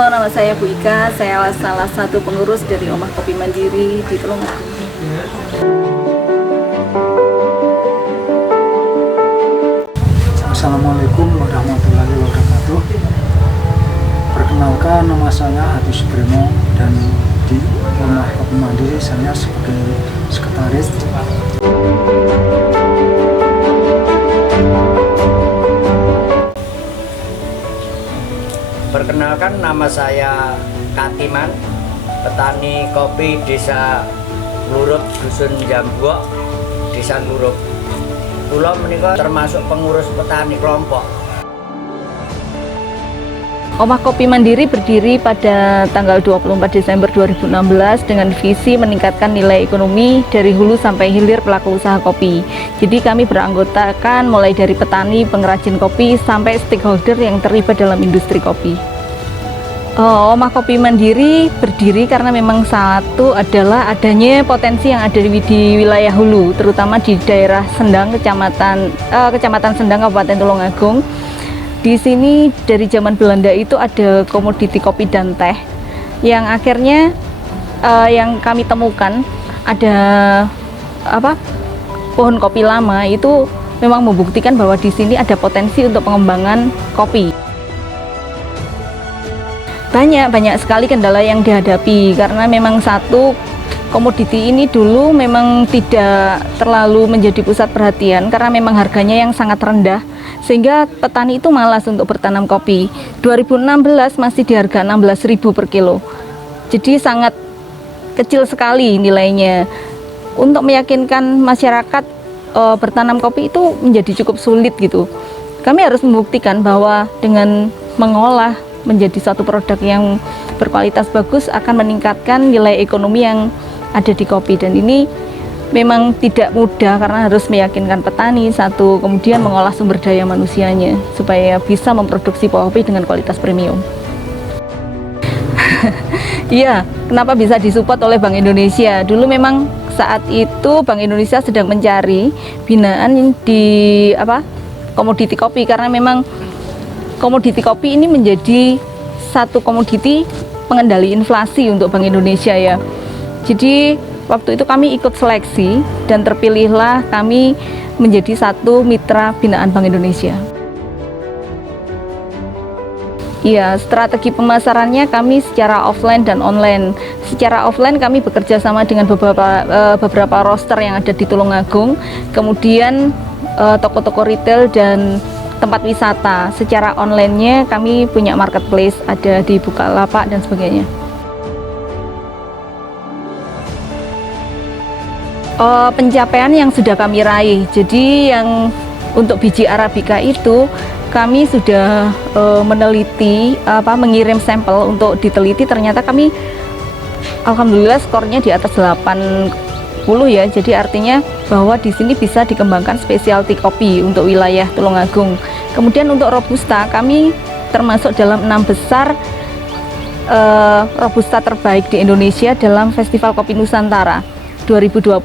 Halo, nama saya Bu Ika. Saya salah satu pengurus dari Omah Kopi Mandiri di Tulungagung. Assalamualaikum warahmatullahi wabarakatuh. Perkenalkan, nama saya Hadi Supremo dan di Omah Kopi Mandiri saya sebagai sekretaris. Perkenalkan, nama saya Katiman, petani kopi Desa Lurup, Dusun Jambuok, Desa Lurup. Kula menika termasuk pengurus petani kelompok. Omah Kopi Mandiri berdiri pada tanggal 24 Desember 2016 dengan visi meningkatkan nilai ekonomi dari hulu sampai hilir pelaku usaha kopi. Jadi kami beranggotakan mulai dari petani, pengrajin kopi, sampai stakeholder yang terlibat dalam industri kopi. Omah Kopi Mandiri berdiri karena memang satu adalah adanya potensi yang ada di wilayah hulu, terutama di daerah Sendang, Kecamatan Sendang, Kabupaten Tulungagung. Di sini dari zaman Belanda itu ada komoditi kopi dan teh yang akhirnya yang kami temukan ada pohon kopi lama itu memang membuktikan bahwa di sini ada potensi untuk pengembangan kopi. Banyak sekali kendala yang dihadapi karena memang satu, komoditi ini dulu memang tidak terlalu menjadi pusat perhatian karena memang harganya yang sangat rendah, sehingga petani itu malas untuk bertanam kopi. 2016 masih di harga 16.000 per kilo, jadi sangat kecil sekali nilainya. Untuk meyakinkan masyarakat bertanam kopi itu menjadi cukup sulit gitu. Kami harus membuktikan bahwa dengan mengolah menjadi satu produk yang berkualitas bagus akan meningkatkan nilai ekonomi yang ada di kopi, dan ini memang tidak mudah karena harus meyakinkan petani satu, kemudian mengolah sumber daya manusianya supaya bisa memproduksi kopi dengan kualitas premium. Iya, kenapa bisa disupport oleh Bank Indonesia? Dulu memang saat itu Bank Indonesia sedang mencari binaan di komoditi kopi, karena memang komoditi kopi ini menjadi satu komoditi pengendali inflasi untuk Bank Indonesia ya. Jadi waktu itu kami ikut seleksi dan terpilihlah kami menjadi satu mitra binaan Bank Indonesia. Iya, strategi pemasarannya kami secara offline dan online. Secara offline kami bekerja sama dengan beberapa roster yang ada di Tulungagung, kemudian toko-toko retail dan tempat wisata. Secara online-nya kami punya marketplace, ada di Bukalapak dan sebagainya. Pencapaian yang sudah kami raih, jadi yang untuk biji Arabica itu kami sudah meneliti, mengirim sampel untuk diteliti, ternyata kami alhamdulillah skornya di atas 80 ya, jadi artinya bahwa di sini bisa dikembangkan specialty kopi untuk wilayah Tulungagung. Kemudian untuk Robusta kami termasuk dalam 6 besar Robusta terbaik di Indonesia dalam Festival Kopi Nusantara 2020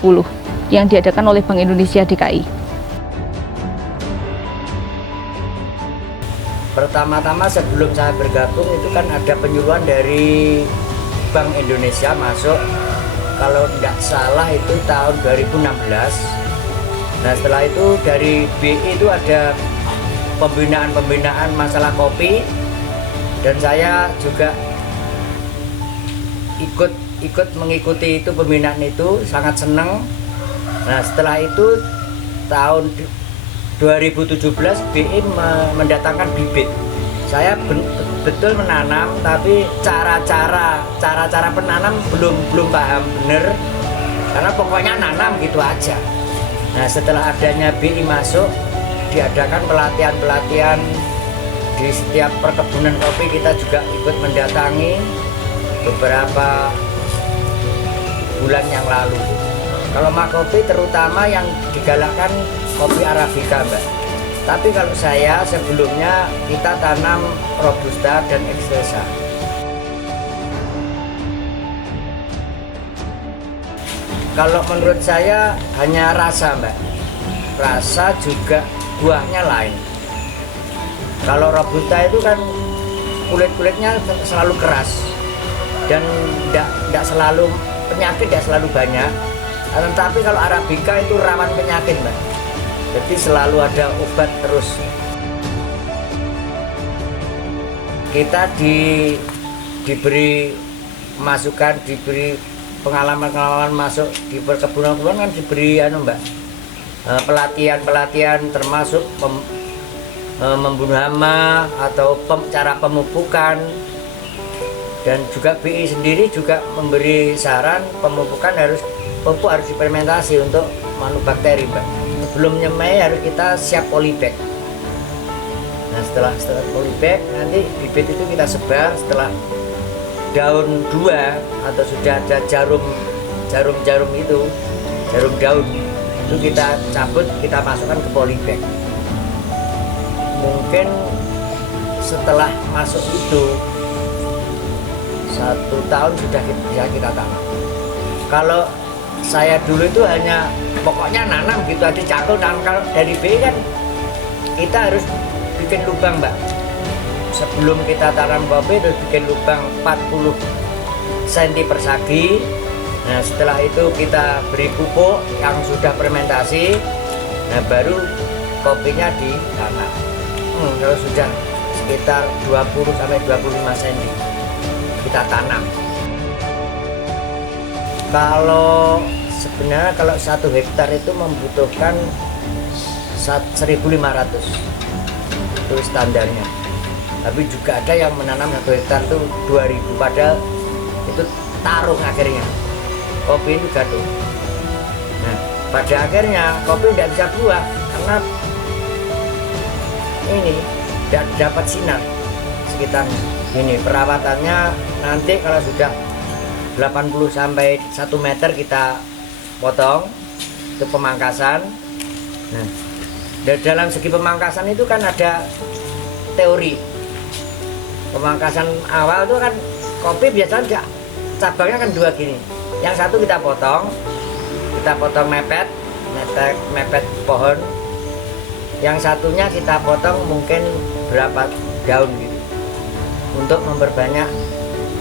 yang diadakan oleh Bank Indonesia DKI. Pertama-tama sebelum saya bergabung itu kan ada penyuluhan dari Bank Indonesia masuk, kalau tidak salah itu tahun 2016. Nah setelah itu dari BI itu ada pembinaan masalah kopi, dan saya juga ikut mengikuti itu, pembinaan itu sangat senang. Nah setelah itu tahun 2017 BI mendatangkan bibit. Saya betul menanam, tapi cara penanam belum paham bener, karena pokoknya nanam gitu aja. Nah setelah adanya BI masuk, diadakan pelatihan di setiap perkebunan kopi, kita juga ikut mendatangi beberapa bulan yang lalu. Kalau Omah Kopi terutama yang digalakkan kopi Arabica, Mbak. Tapi kalau saya sebelumnya kita tanam Robusta dan Excelsa. Kalau menurut saya hanya rasa, Mbak. Rasa juga buahnya lain. Kalau Robusta itu kan kulit-kulitnya selalu keras dan tidak selalu penyakit, tidak selalu banyak. Tetapi kalau Arabica itu rawan penyakit, Mbak. Jadi selalu ada obat terus. Kita diberi masukan, diberi pengalaman masuk di perkebunan kan diberi Mbak, pelatihan termasuk membunuh hama atau cara pemupukan, dan juga BI sendiri juga memberi saran pupuk harus difermentasi untuk manubakteri, Mbak. Sebelum nyemai harus kita siap polybag. Nah setelah polybag nanti bibit itu kita sebar. Setelah daun 2 atau sudah ada jarum daun itu kita cabut, kita masukkan ke polybag. Mungkin setelah masuk itu 1 tahun sudah bisa kita tanam. Kalau saya dulu itu hanya pokoknya nanam gitu aja cangkul. Dan kalau dari BI kan kita harus bikin lubang, Mbak. Sebelum kita tanam kopi terus bikin lubang 40 cm persegi. Nah setelah itu kita beri pupuk yang sudah fermentasi. Nah baru kopinya ditanam. Kalau sudah sekitar 20 sampai 25 cm kita tanam. Kalau sebenarnya kalau 1 hektar itu membutuhkan 1.500 itu standarnya. Tapi juga ada yang menanam 1 hektar itu 2.000, padahal itu tarung akhirnya. Kopi itu gaduh. Nah, pada akhirnya kopi tidak bisa buah karena ini tidak dapat sinar sekitar ini. Perawatannya nanti kalau sudah 80 sampai 1 meter kita potong, itu pemangkasan. Nah, dalam segi pemangkasan itu kan ada teori. Pemangkasan awal itu kan kopi biasanya cabangnya kan 2 gini. Yang satu kita potong mepet pohon. Yang satunya kita potong mungkin berapa daun gitu, untuk memperbanyak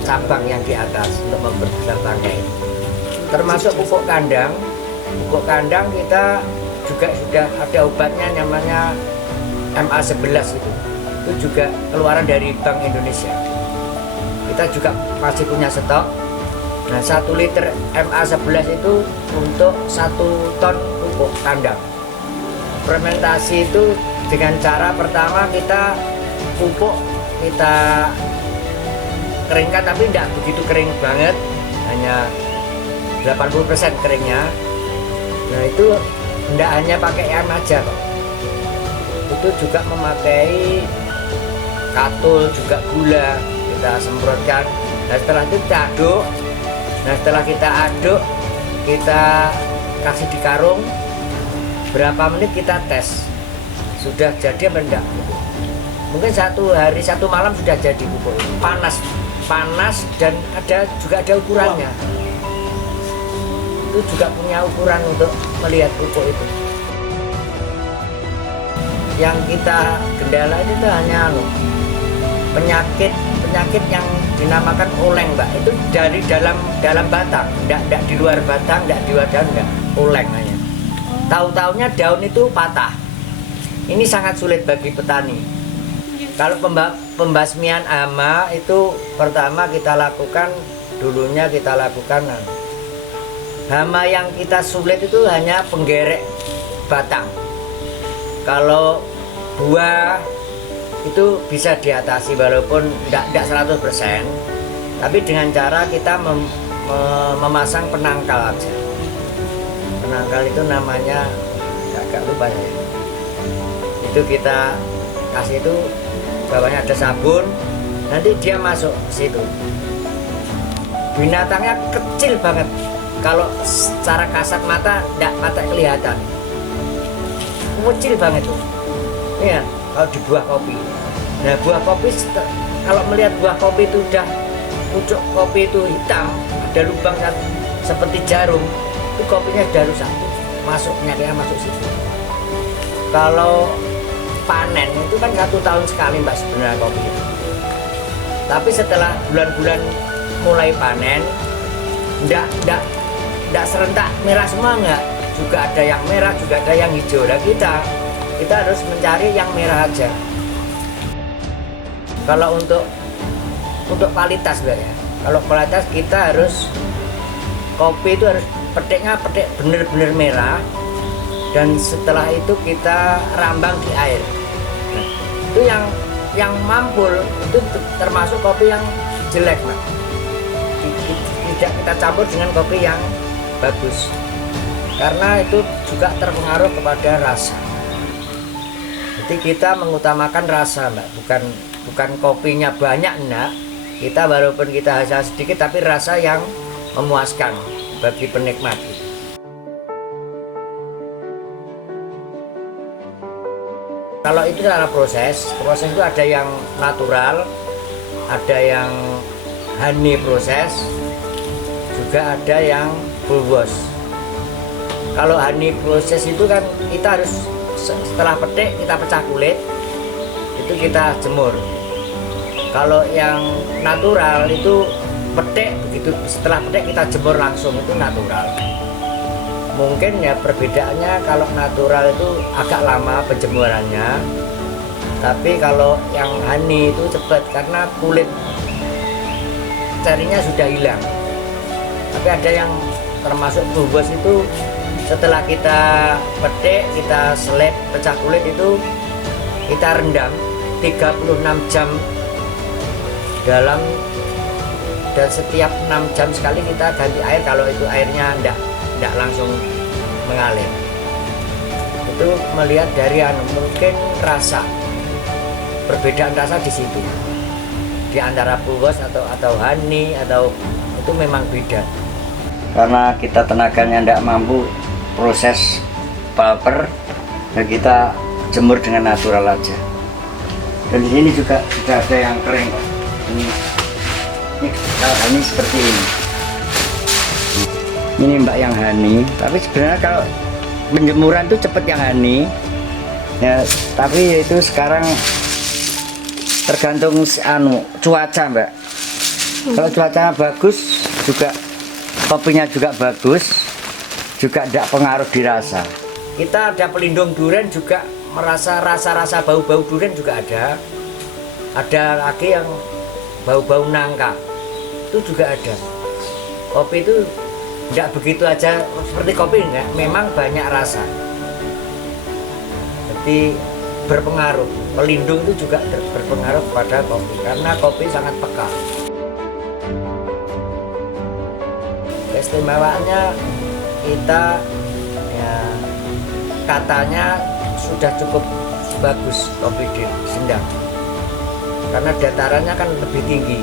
cabang yang di atas, untuk memperbesar tangkai. Termasuk pupuk kandang. Pupuk kandang kita juga sudah ada obatnya namanya MA11 itu juga keluaran dari Bank Indonesia. Kita juga masih punya stok. Nah 1 liter MA11 itu untuk 1 ton pupuk kandang. Fermentasi itu dengan cara pertama kita pupuk kita keringkan, tapi tidak begitu kering banget, hanya 80% keringnya. Nah itu tidak hanya pakai air aja kok, itu juga memakai katul, juga gula kita semprotkan. Nah setelah itu kita aduk. Nah setelah kita aduk, kita kasih di karung, berapa menit kita tes sudah jadi apa enggak. Mungkin 1 hari 1 malam sudah jadi pupuk. Panas dan juga ada ukurannya. Itu juga punya ukuran untuk melihat pupuk itu. Yang kita kendala itu hanya penyakit yang dinamakan oleng, Mbak. Itu dari dalam batang, enggak di luar batang, enggak di luar daun, enggak, oleng hanya. Tahu-taunya daun itu patah. Ini sangat sulit bagi petani. Kalau pembasmian hama itu pertama kita lakukan hama yang kita sulit itu hanya penggerek batang. Kalau buah itu bisa diatasi walaupun tidak 100%, tapi dengan cara kita memasang penangkal aja. Penangkal itu namanya agak lupa ya. Itu kita kasih, itu bawahnya ada sabun, nanti dia masuk ke situ. Binatangnya kecil banget, kalau secara kasat mata tidak kelihatan, kecil banget tuh. Iya, kalau di buah kopi. Nah buah kopi, kalau melihat buah kopi itu udah pucuk kopi itu hitam, ada lubang seperti jarum, itu kopinya sudah rusak, penyakitnya masuk situ. Kalau panen itu kan 1 tahun sekali, Mbak, sebenarnya kopi itu. Tapi setelah bulan-bulan mulai panen, ndak serentak merah semua, enggak. Juga ada yang merah, juga ada yang hijau. Nah, kita harus mencari yang merah aja. Kalau untuk kualitas ya. Kalau kualitas kita harus kopi itu harus petiknya bener-bener merah, dan setelah itu kita rambang di air. Nah, itu yang mampul itu termasuk kopi yang jelek, Mas. Tidak kita campur dengan kopi yang bagus, karena itu juga terpengaruh kepada rasa. Jadi kita mengutamakan rasa, Mbak, bukan kopinya banyak, enggak. Kita walaupun kita hasil sedikit tapi rasa yang memuaskan bagi penikmat. Kalau itu adalah proses itu ada yang natural, ada yang honey proses, juga ada yang full wash. Kalau honey proses itu kan kita harus setelah petik kita pecah kulit, itu kita jemur. Kalau yang natural itu petik, begitu setelah petik kita jemur langsung, itu natural. Mungkin ya perbedaannya, kalau natural itu agak lama penjemurannya, tapi kalau yang honey itu cepat karena kulit carinya sudah hilang. Tapi ada yang termasuk bubus itu setelah kita petik, kita seleb pecah kulit, itu kita rendam 36 jam dalam, dan setiap 6 jam sekali kita ganti air kalau itu airnya tidak langsung mengalir. Itu melihat dari mungkin rasa, perbedaan rasa di situ, di antara pulwas atau honey atau itu memang beda. Karena kita tenaganya tidak mampu proses paper, dan kita jemur dengan natural aja. Dan di sini juga sudah ada yang kering. Ini seperti ini. Ini Mbak yang honey, tapi sebenarnya kalau penjemuran itu cepat yang honey ya, tapi itu sekarang tergantung cuaca, Mbak. Kalau cuacanya bagus juga kopinya juga bagus, juga tidak pengaruh di rasa. Kita ada pelindung durian juga, merasa rasa bau-bau durian juga ada lagi yang bau-bau nangka, itu juga ada. Kopi itu tidak begitu aja seperti kopi, enggak, memang banyak rasa. Jadi berpengaruh, pelindung itu juga berpengaruh pada kopi, karena kopi sangat peka. Keistimewaannya kita ya, katanya sudah cukup bagus kopi di Sendang, karena datarannya kan lebih tinggi.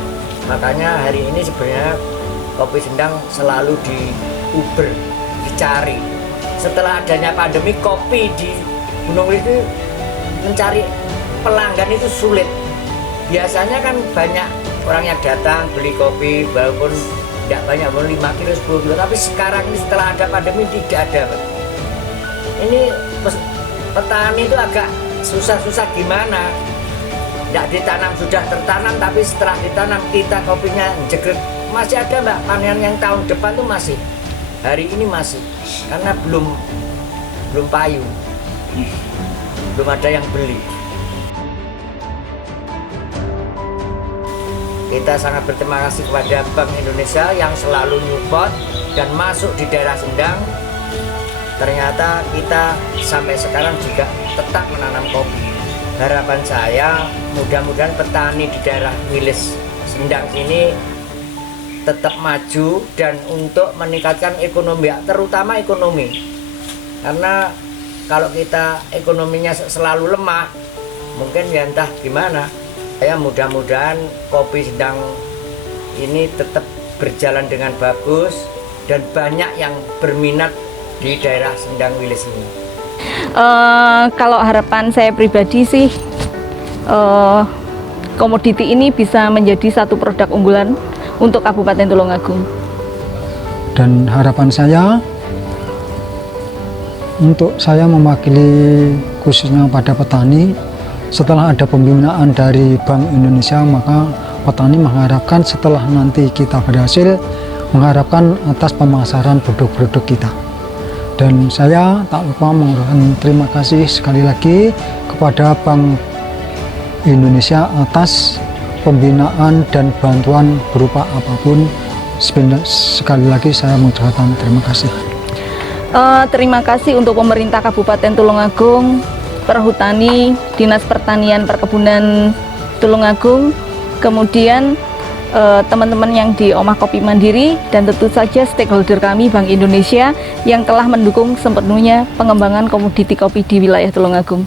Makanya hari ini sebenarnya kopi Sendang selalu diuber, dicari. Setelah adanya pandemi, kopi di Gunung itu mencari pelanggan itu sulit. Biasanya kan banyak orang yang datang beli kopi, walaupun tidak banyak, baru 5 kilo, 10 kilo. Tapi sekarang ini setelah ada pandemi tidak ada, Pak. Ini petani itu agak susah-susah gimana. Tidak ditanam, sudah tertanam, tapi setelah ditanam kita kopinya jegrek. Masih ada, Mbak, panen yang tahun depan tuh masih, hari ini masih, karena belum payu, belum ada yang beli. Kita sangat berterima kasih kepada Bank Indonesia yang selalu nyupport dan masuk di daerah Sendang. Ternyata kita sampai sekarang juga tetap menanam kopi. Harapan saya mudah-mudahan petani di daerah Wilis Sendang ini tetap maju dan untuk meningkatkan ekonomi, terutama ekonomi. Karena kalau kita ekonominya selalu lemah, mungkin ya entah gimana. Ya mudah-mudahan kopi Sendang ini tetap berjalan dengan bagus dan banyak yang berminat di daerah Sendang Wilis ini. Kalau harapan saya pribadi sih, komoditi ini bisa menjadi satu produk unggulan untuk Kabupaten Tulungagung. Dan harapan saya, untuk saya mewakili khususnya pada petani, setelah ada pembinaan dari Bank Indonesia, maka petani mengharapkan setelah nanti kita berhasil, mengharapkan atas pemasaran produk-produk kita. Dan saya tak lupa mengucapkan terima kasih sekali lagi kepada Bank Indonesia atas pembinaan dan bantuan berupa apapun. Sekali lagi saya mengucapkan terima kasih. Terima kasih untuk pemerintah Kabupaten Tulungagung, Perhutani, Dinas Pertanian Perkebunan Tulungagung, kemudian teman-teman yang di Omah Kopi Mandiri, dan tentu saja stakeholder kami Bank Indonesia yang telah mendukung sepenuhnya pengembangan komoditi kopi di wilayah Tulungagung.